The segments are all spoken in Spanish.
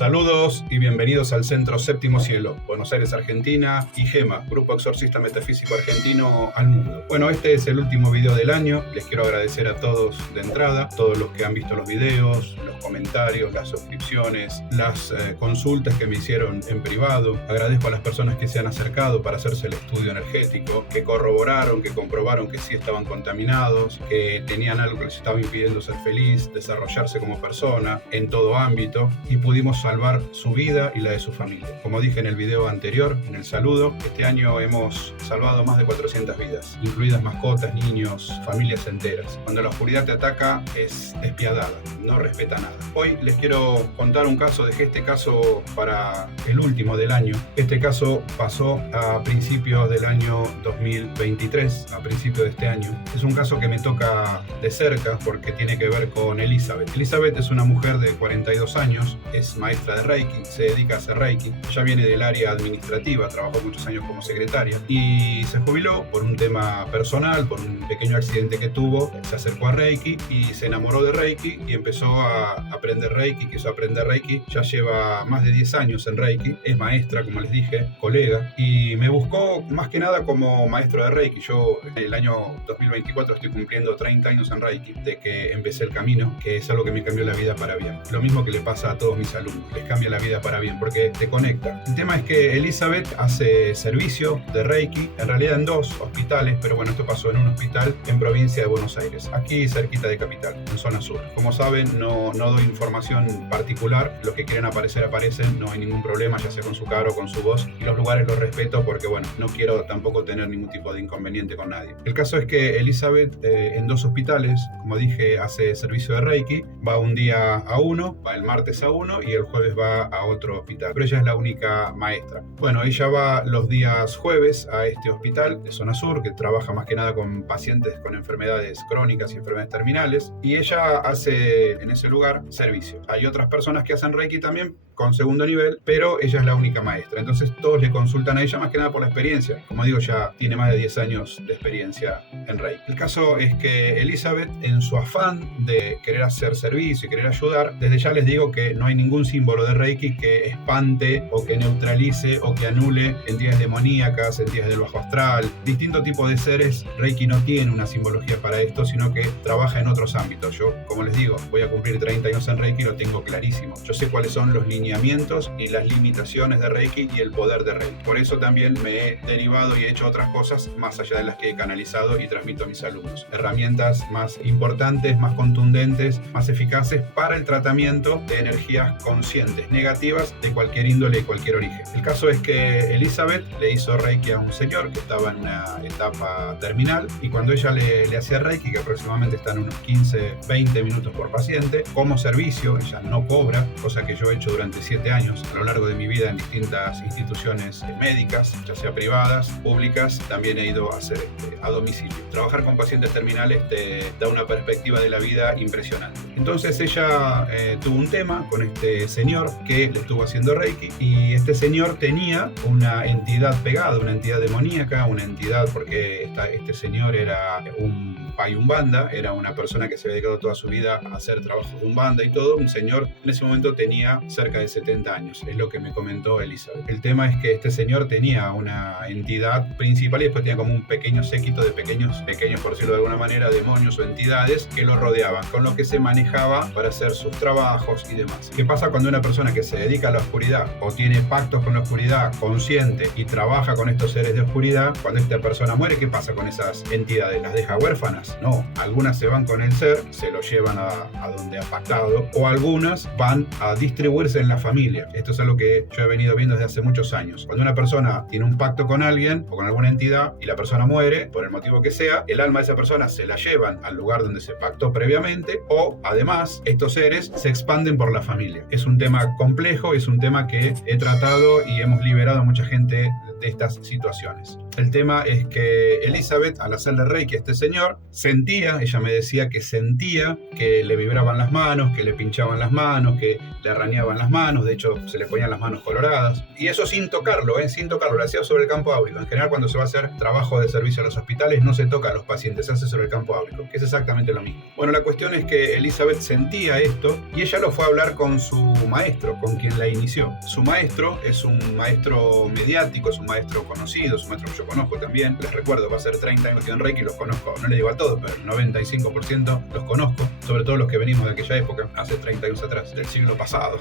Saludos y bienvenidos al Centro Séptimo Cielo, Buenos Aires, Argentina, y GEMA, Grupo Exorcista Metafísico Argentino al Mundo. Bueno, este es el último video del año. Les quiero agradecer a todos de entrada, todos los que han visto los videos, los comentarios, las suscripciones, las consultas que me hicieron en privado. Agradezco a las personas que se han acercado para hacerse el estudio energético, que corroboraron, que comprobaron que sí estaban contaminados, que tenían algo que les estaba impidiendo ser feliz, desarrollarse como persona en todo ámbito, y pudimos salvar su vida y la de su familia. Como dije en el video anterior, en el saludo, este año hemos salvado más de 400 vidas, incluidas mascotas, niños, familias enteras. Cuando la oscuridad te ataca es despiadada, no respeta nada. Hoy les quiero contar un caso. Dejé este caso para el último del año. Este caso pasó a principios del año 2023, a principios de este año. Es un caso que me toca de cerca porque tiene que ver con Elizabeth. Elizabeth es una mujer de 42 años, es maestra de Reiki, se dedica a hacer Reiki. Ella viene del área administrativa, trabajó muchos años como secretaria y se jubiló por un tema personal, por un pequeño accidente que tuvo. Se acercó a Reiki y se enamoró de Reiki y empezó a aprender Reiki, quiso aprender Reiki. Ya lleva más de 10 años en Reiki, es maestra, como les dije, colega, y me buscó más que nada como maestro de Reiki. Yo en el año 2024 estoy cumpliendo 30 años en Reiki, de que empecé el camino, que es algo que me cambió la vida para bien. Lo mismo que le pasa a todos mis alumnos, les cambia la vida para bien, porque te conecta. El tema es que Elizabeth hace servicio de Reiki, en realidad en 2 hospitales, pero bueno, esto pasó en un hospital en provincia de Buenos Aires, aquí cerquita de Capital, en zona sur. Como saben, no doy información particular, los que quieren aparecer aparecen, no hay ningún problema, ya sea con su cara o con su voz, y los lugares los respeto porque bueno, no quiero tampoco tener ningún tipo de inconveniente con nadie. El caso es que Elizabeth en 2 hospitales, como dije, hace servicio de Reiki, va un día a uno, va el martes a uno y el jueves va a otro hospital, pero ella es la única maestra. Bueno, ella va los días jueves a este hospital de zona sur, que trabaja más que nada con pacientes con enfermedades crónicas y enfermedades terminales, y ella hace en ese lugar servicio. Hay otras personas que hacen Reiki también con segundo nivel, pero ella es la única maestra. Entonces todos le consultan a ella más que nada por la experiencia. Como digo, ya tiene más de 10 años de experiencia en Reiki. El caso es que Elizabeth, en su afán de querer hacer servicio y querer ayudar, desde ya les digo que no hay ningún símbolo de Reiki que espante o que neutralice o que anule entidades demoníacas, entidades del bajo astral, distintos tipos de seres. Reiki no tiene una simbología para esto, sino que trabaja en otros ámbitos. Yo, como les digo, voy a cumplir 30 años en Reiki y lo tengo clarísimo. Yo sé cuáles son los lineamientos y las limitaciones de Reiki y el poder de Reiki. Por eso también me he derivado y he hecho otras cosas más allá de las que he canalizado y transmito a mis alumnos. Herramientas más importantes, más contundentes, más eficaces para el tratamiento de energías conscientes negativas de cualquier índole y cualquier origen. El caso es que Elizabeth le hizo Reiki a un señor que estaba en una etapa terminal, y cuando ella le hacía Reiki, que aproximadamente están unos 15-20 minutos por paciente, como servicio, ella no cobra, cosa que yo he hecho durante 7 años a lo largo de mi vida en distintas instituciones médicas, ya sea privadas, públicas. También he ido a hacer a domicilio. Trabajar con pacientes terminales te da una perspectiva de la vida impresionante. Entonces ella tuvo un tema con este señor que le estuvo haciendo Reiki, y este señor tenía una entidad pegada, una entidad demoníaca, una entidad, porque este señor era un pai umbanda, era una persona que se había dedicado toda su vida a hacer trabajos de umbanda y todo. Un señor en ese momento tenía cerca de 70 años, es lo que me comentó Elizabeth. El tema es que este señor tenía una entidad principal y después tenía como un pequeño séquito de pequeños, por decirlo de alguna manera, demonios o entidades que lo rodeaban, con lo que se manejaba para hacer sus trabajos y demás. ¿Qué pasa cuando una persona que se dedica a la oscuridad o tiene pactos con la oscuridad consciente y trabaja con estos seres de oscuridad? Cuando esta persona muere, ¿qué pasa con esas entidades? ¿Las deja huérfanas? No, algunas se van con el ser, se lo llevan a donde ha pactado, o algunas van a distribuirse en la familia. Esto es algo que yo he venido viendo desde hace muchos años. Cuando una persona tiene un pacto con alguien o con alguna entidad y la persona muere, por el motivo que sea, el alma de esa persona se la llevan al lugar donde se pactó previamente, o además estos seres se expanden por la familia. Es un tema complejo, es un tema que he tratado y hemos liberado a mucha gente de estas situaciones. El tema es que Elizabeth, al hacerle Reiki a este señor, ella me decía que sentía que le vibraban las manos, que le pinchaban las manos, que le arañaban las manos, de hecho se le ponían las manos coloradas, y eso sin tocarlo, lo hacía sobre el campo áurico. En general, cuando se va a hacer trabajo de servicio a los hospitales, no se toca a los pacientes, se hace sobre el campo áurico, que es exactamente lo mismo. Bueno, la cuestión es que Elizabeth sentía esto y ella lo fue a hablar con su maestro, con quien la inició. Su maestro es un maestro mediático, es un maestro conocido, es un maestro que yo conozco también. Les recuerdo, va a ser 30 años que en Reiki, los conozco, no le digo a todos, pero el 95% los conozco, sobre todo los que venimos de aquella época, hace 30 años atrás, del siglo pasado.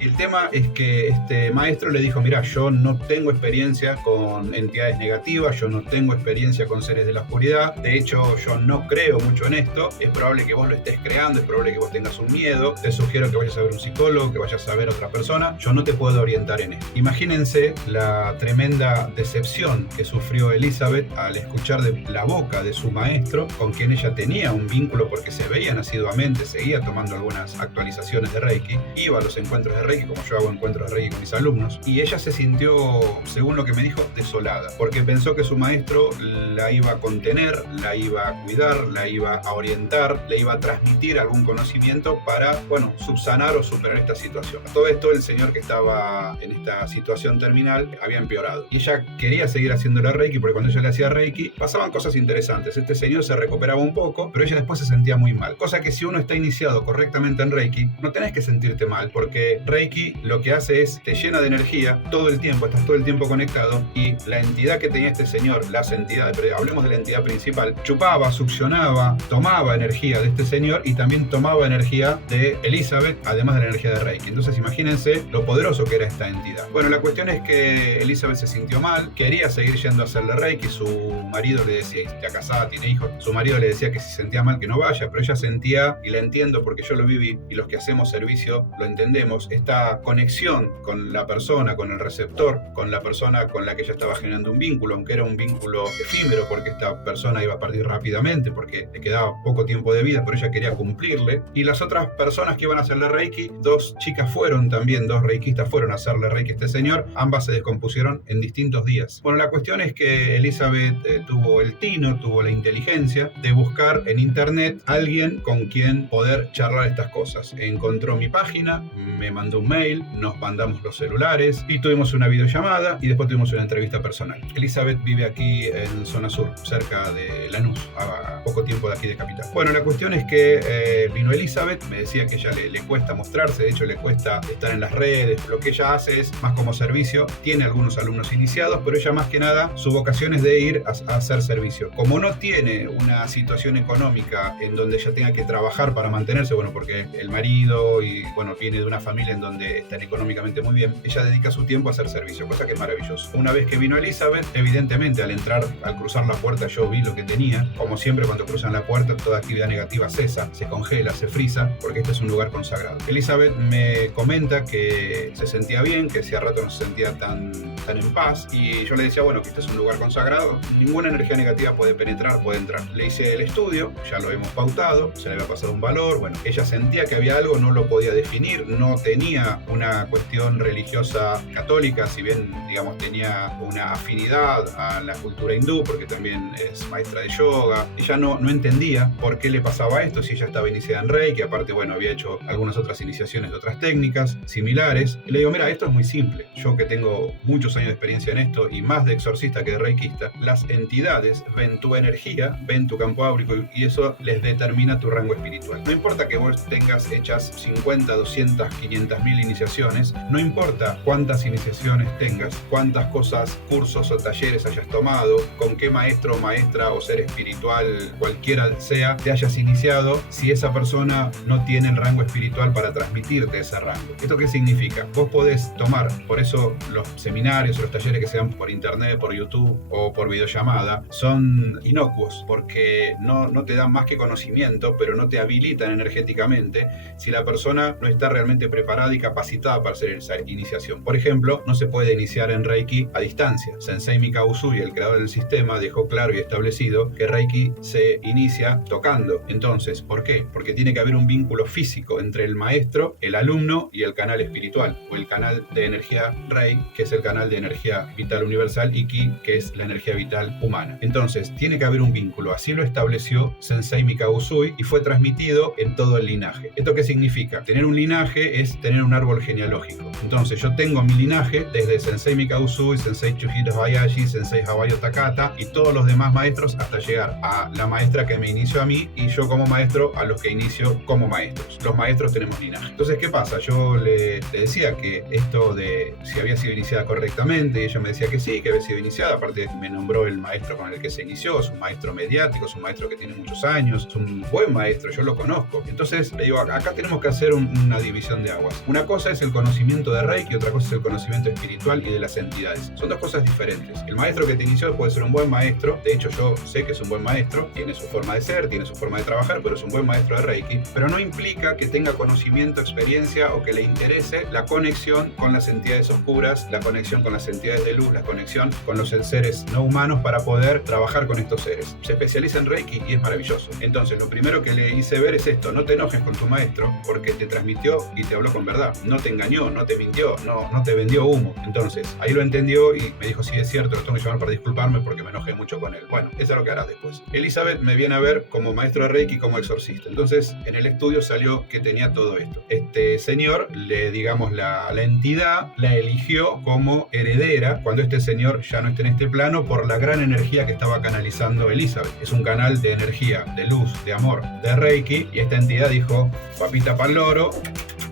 Y el tema es que este maestro le dijo, mira, yo no tengo experiencia con entidades negativas, yo no tengo experiencia con seres de la oscuridad, de hecho yo no creo mucho en esto, es probable que vos lo estés creando, es probable que vos tengas un miedo, te sugiero que vayas a ver un psicólogo, que vayas a ver a otra persona, yo no te puedo orientar en esto. Imagínense la tremenda decepción que sufrió Elizabeth al escuchar de la boca de su maestro, con quien ella tenía un vínculo porque se veían asiduamente, seguía tomando algunas actualizaciones de Reiki, iba a los encuentros de Reiki, como yo hago encuentros de Reiki con mis alumnos, y ella se sintió, según lo que me dijo, desolada, porque pensó que su maestro la iba a contener, la iba a cuidar, la iba a orientar, le iba a transmitir algún conocimiento para, subsanar o superar esta situación. A todo esto, el señor que estaba en esta situación terminal había empeorado, y ella quería seguir haciéndole Reiki, porque cuando ella le hacía Reiki pasaban cosas interesantes. Este señor se recuperaba un poco, pero ella después se sentía muy mal, cosa que si uno está iniciado correctamente en Reiki, no tenés que sentirte mal, porque Reiki lo que hace es te llena de energía todo el tiempo, estás todo el tiempo conectado, y la entidad que tenía este señor, las entidades, pero hablemos de la entidad principal, chupaba, succionaba, tomaba energía de este señor y también tomaba energía de Elizabeth, además de la energía de Reiki. Entonces imagínense lo poderoso que era esta entidad. Bueno, la cuestión es que Elizabeth se sintió mal, quería seguir yendo a hacerle Reiki, su marido le decía, está casada, tiene hijos, su marido le decía que si sentía mal que no vaya, pero ella sentía, y la entiendo porque yo lo viví, y los que hacemos servicio lo entendemos, esta conexión con la persona, con el receptor, con la persona con la que ella estaba generando un vínculo, aunque era un vínculo efímero porque esta persona iba a partir rápidamente porque le quedaba poco tiempo de vida, pero ella quería cumplirle. Y las otras personas que iban a hacerle Reiki, dos chicas fueron también, dos reikistas fueron a hacerle Reiki a este señor, ambas se descompusieron en distintos días. Bueno, la cuestión es que Elizabeth tuvo el tino, tuvo la inteligencia de buscar en internet a alguien con quien poder charlar estas cosas. Encontró mi página, me mandó un mail, nos mandamos los celulares y tuvimos una videollamada y después tuvimos una entrevista personal. Elizabeth vive aquí en zona sur, cerca de Lanús, a poco tiempo de aquí de Capital. Bueno, la cuestión es que vino Elizabeth, me decía que ella le cuesta mostrarse, de hecho le cuesta estar en las redes, lo que ella hace es más como servicio, tiene algunos alumnos iniciados, pero ella más que nada su vocación es de ir a hacer servicio. Como no tiene una situación económica en donde ella tenga que trabajar para mantenerse, porque el marido y viene de una familia en donde están económicamente muy bien, ella dedica su tiempo a hacer servicio, cosa que es maravilloso. Una vez que vino Elizabeth, evidentemente al cruzar la puerta yo vi lo que tenía. Como siempre, cuando cruzan la puerta toda actividad negativa cesa, se congela, se frisa, porque este es un lugar consagrado. Elizabeth me comenta que se sentía bien, que hacía rato no se sentía tan en paz, y yo le decía, que este es un lugar consagrado, ninguna energía negativa puede penetrar, puede entrar. Le hice el estudio, ya lo hemos pautado, se le había pasado un valor, ella sentía que había algo, no lo podía definir, no tenía una cuestión religiosa católica, si bien, tenía una afinidad a la cultura hindú, porque también es maestra de yoga. Ella no entendía por qué le pasaba esto, si ella estaba iniciada en Reiki, aparte, había hecho algunas otras iniciaciones de otras técnicas similares. Y le digo, mira, esto es muy simple. Yo que tengo muchos años de experiencia en esto y más de exorcista que de reikista, las entidades ven tu energía, ven tu campo áurico y eso les determina tu rango espiritual. No importa que vos tengas hechas 50, 200, 500.000 iniciaciones, no importa cuántas iniciaciones tengas, cuántas cosas, cursos o talleres hayas tomado, con qué maestro o maestra o ser espiritual, cualquiera sea, te hayas iniciado, si esa persona no tiene el rango espiritual para transmitirte ese rango. ¿Esto qué significa? Vos podés tomar, por eso los seminarios o los talleres que sean por internet, por YouTube o por videollamada, son inocuos, porque no te dan más que conocimiento, pero no te habilitan energéticamente si la persona no está realmente preparada y capacitada para hacer esa iniciación. Por ejemplo, no se puede iniciar en Reiki a distancia. Sensei Mikao Usui, el creador del sistema, dejó claro y establecido que Reiki se inicia tocando. Entonces, ¿por qué? Porque tiene que haber un vínculo físico entre el maestro, el alumno y el canal espiritual, o el canal de energía Rei, que es el canal de energía energía vital universal, y Ki, que es la energía vital humana. Entonces, tiene que haber un vínculo. Así lo estableció Sensei Mikao Usui y fue transmitido en todo el linaje. ¿Esto qué significa? Tener un linaje es tener un árbol genealógico. Entonces, yo tengo mi linaje desde Sensei Mikao Usui, Sensei Chujiro Hayashi, Sensei Hawayo Takata y todos los demás maestros hasta llegar a la maestra que me inició a mí y yo como maestro a los que inicio como maestros. Los maestros tenemos linaje. Entonces, ¿qué pasa? Yo le decía que esto de si había sido iniciada correctamente, y ella me decía que sí, que había sido iniciada. Aparte, me nombró el maestro con el que se inició. Es un maestro mediático, es un maestro que tiene muchos años, es un buen maestro, yo lo conozco. Entonces, le digo, acá tenemos que hacer una división de aguas. Una cosa es el conocimiento de Reiki, otra cosa es el conocimiento espiritual y de las entidades. Son dos cosas diferentes. El maestro que te inició puede ser un buen maestro. De hecho, yo sé que es un buen maestro, tiene su forma de ser, tiene su forma de trabajar, pero es un buen maestro de Reiki. Pero no implica que tenga conocimiento, experiencia o que le interese la conexión con las entidades oscuras, la conexión con las entidades de luz, la conexión con los seres no humanos para poder trabajar con estos seres. Se especializa en Reiki y es maravilloso. Entonces, lo primero que le hice ver es esto: no te enojes con tu maestro porque te transmitió y te habló con verdad. No te engañó, no te mintió, no te vendió humo. Entonces, ahí lo entendió y me dijo, sí, es cierto, lo tengo que llamar para disculparme porque me enojé mucho con él. Bueno, eso es lo que harás después. Elizabeth me viene a ver como maestro de Reiki y como exorcista. Entonces, en el estudio salió que tenía todo esto. Este señor, digamos, la entidad la eligió como heredera cuando este señor ya no esté en este plano por la gran energía que estaba canalizando Elizabeth. Es un canal de energía, de luz, de amor, de Reiki, y esta entidad dijo, papita pa'l loro,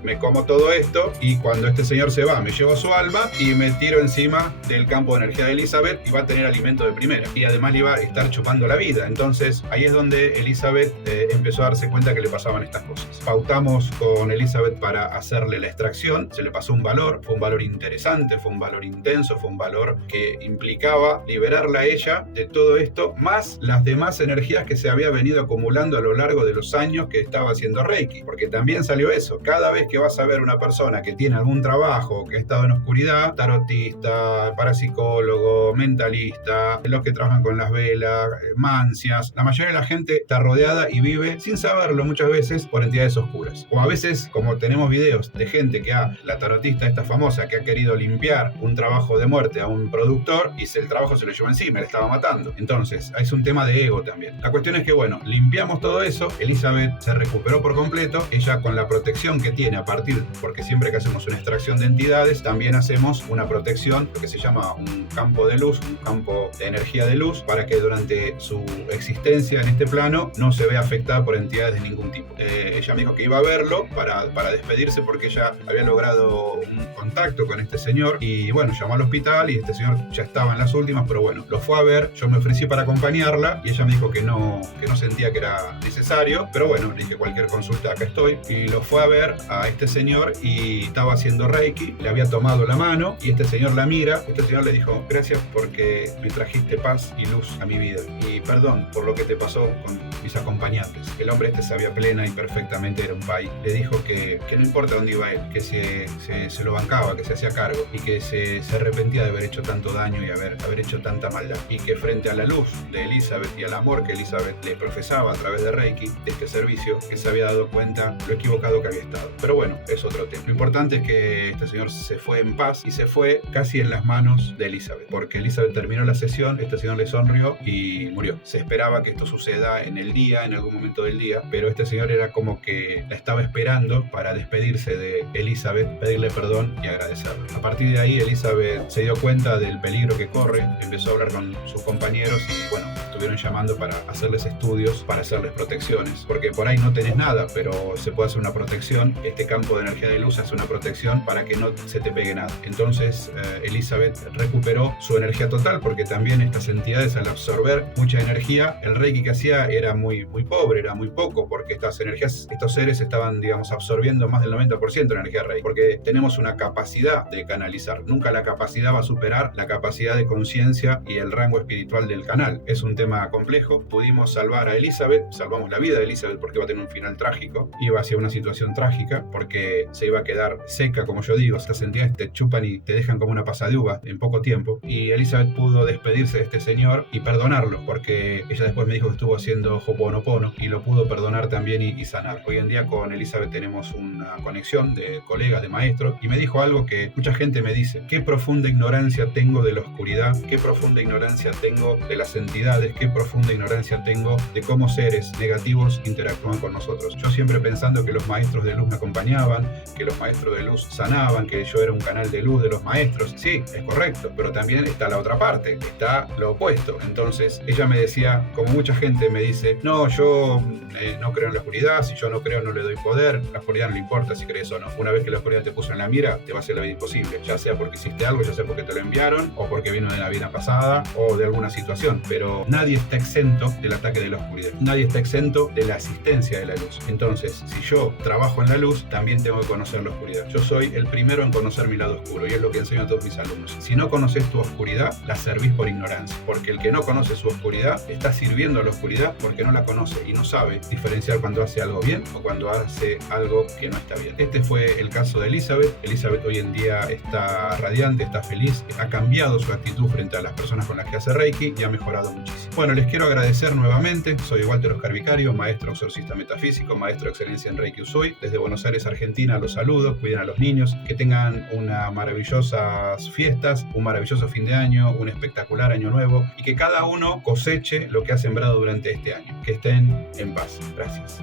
me como todo esto, y cuando este señor se va me llevo su alma y me tiro encima del campo de energía de Elizabeth y va a tener alimento de primera, y además le iba a estar chupando la vida. Entonces ahí es donde Elizabeth empezó a darse cuenta que le pasaban estas cosas. Pautamos con Elizabeth para hacerle la extracción, se le pasó un valor, fue un valor interesante, fue un valor intenso, fue un valor que implicaba liberarla a ella de todo esto, más las demás energías que se había venido acumulando a lo largo de los años que estaba haciendo Reiki, porque también salió eso. Cada vez que vas a ver una persona que tiene algún trabajo, que ha estado en oscuridad, tarotista, parapsicólogo, mentalista, los que trabajan con las velas, mancias, la mayoría de la gente está rodeada y vive sin saberlo muchas veces por entidades oscuras. O a veces, como tenemos videos de gente que la tarotista esta famosa que ha querido limpiar un trabajo de muerte a un productor y el trabajo se lo llevó encima, le estaba matando. Entonces, es un tema de ego también. La cuestión es que, bueno, limpiamos todo eso, Elizabeth se recuperó por completo, ella con la protección que tiene a partir, porque siempre que hacemos una extracción de entidades, también hacemos una protección, lo que se llama un campo de luz, un campo de energía de luz, para que durante su existencia en este plano no se vea afectada por entidades de ningún tipo. Ella me dijo que iba a verlo para despedirse porque ella había logrado un contacto con este señor y bueno, llamó al hospital y este señor ya estaba en las últimas, pero bueno, lo fue a ver, yo me ofrecí para acompañarla y ella me dijo que no sentía que era necesario, pero bueno, le dije cualquier consulta, acá estoy, y lo fue a ver a este señor y estaba haciendo Reiki, le había tomado la mano y este señor la mira, este señor le dijo, gracias porque me trajiste paz y luz a mi vida y perdón por lo que te pasó con mis acompañantes. El hombre este sabía plena y perfectamente, era un pai, le dijo que no importa dónde iba él, que se lo bancaba, que se hacía cargo y que se arrepentía de haber hecho tanto daño y haber hecho tanta maldad, y que frente a la luz de Elizabeth y al amor que Elizabeth le profesaba a través de Reiki, de este servicio, que se había dado cuenta lo equivocado que había estado. Pero bueno, es otro tema. Lo importante es que este señor se fue en paz y se fue casi en las manos de Elizabeth, porque Elizabeth terminó la sesión, este señor le sonrió y murió. Se esperaba que esto suceda en algún momento del día, pero este señor era como que la estaba esperando para despedirse de Elizabeth, pedirle perdón y agradecerle. A partir de ahí Elizabeth se dio cuenta del peligro que corre, empezó a hablar con sus compañeros y bueno, estuvieron llamando para hacerles estudios, para hacerles protecciones, porque por ahí no tenés nada, pero se puede hacer una protección. Este campo de energía de luz hace una protección para que no se te pegue nada. Entonces Elizabeth recuperó su energía total, porque también estas entidades, al absorber mucha energía, el Reiki que hacía era muy pobre, era muy poco, porque estas energías, estos seres estaban, digamos, absorbiendo más del 90% de energía Reiki, porque tenemos una capacidad de canalizar. Nunca la capacidad va a superar la capacidad de conciencia y el rango espiritual del canal. Es un tema complejo. Pudimos salvar a Elizabeth, salvamos la vida de Elizabeth porque iba a tener un final trágico, iba hacia una situación trágica, porque se iba a quedar seca, como yo digo. Estas entidades te chupan y te dejan como una pasa de uva en poco tiempo. Y Elizabeth pudo despedirse de este señor y perdonarlo, porque ella después me dijo que estuvo haciendo Ho'oponopono y lo pudo perdonar también y sanar. Hoy en día con Elizabeth tenemos una conexión de colegas, de maestros, y me dijo algo que mucha gente me dice: qué profunda ignorancia tengo de la oscuridad, qué profunda ignorancia tengo de las entidades, qué profunda ignorancia tengo de cómo seres negativos interactúan con nosotros. Yo siempre pensando que los maestros de luz me acompañaban, que los maestros de luz sanaban, que yo era un canal de luz de los maestros. Sí, es correcto, pero también está la otra parte, está lo opuesto. Entonces ella me decía, como mucha gente me dice: no, yo no creo en la oscuridad, si yo no creo no le doy poder, la oscuridad no le importa si crees o no. Una vez que la oscuridad te puso en la mira, te va a hacer la vida imposible, ya sea porque hiciste algo, ya sea porque te lo enviaron, o porque vino de la vida pasada, o de alguna situación. Pero nadie está exento del ataque de la oscuridad, nadie está exento de la asistencia de la luz. Entonces, si yo trabajo en la luz, también tengo que conocer la oscuridad. Yo soy el primero en conocer mi lado oscuro, y es lo que enseño a todos mis alumnos. Si no conoces tu oscuridad, la servís por ignorancia, porque el que no conoce su oscuridad está sirviendo a la oscuridad porque no la conoce y no sabe diferenciar cuando hace algo bien o cuando hace algo que no está bien. Este fue el caso de Elizabeth. Elizabeth hoy en día está radiante, está feliz, ha cambiado su actitud frente a las personas con las que hace Reiki y ha mejorado muchísimo. Bueno, les quiero agradecer nuevamente. Soy Walter Oscar Vicario, maestro exorcista metafísico, maestro de excelencia en Reiki Usui. Desde Buenos Aires, Argentina, los saludo. Cuiden a los niños, que tengan unas maravillosas fiestas, un maravilloso fin de año, un espectacular año nuevo, y que cada uno coseche lo que ha sembrado durante este año. Que estén en paz. Gracias.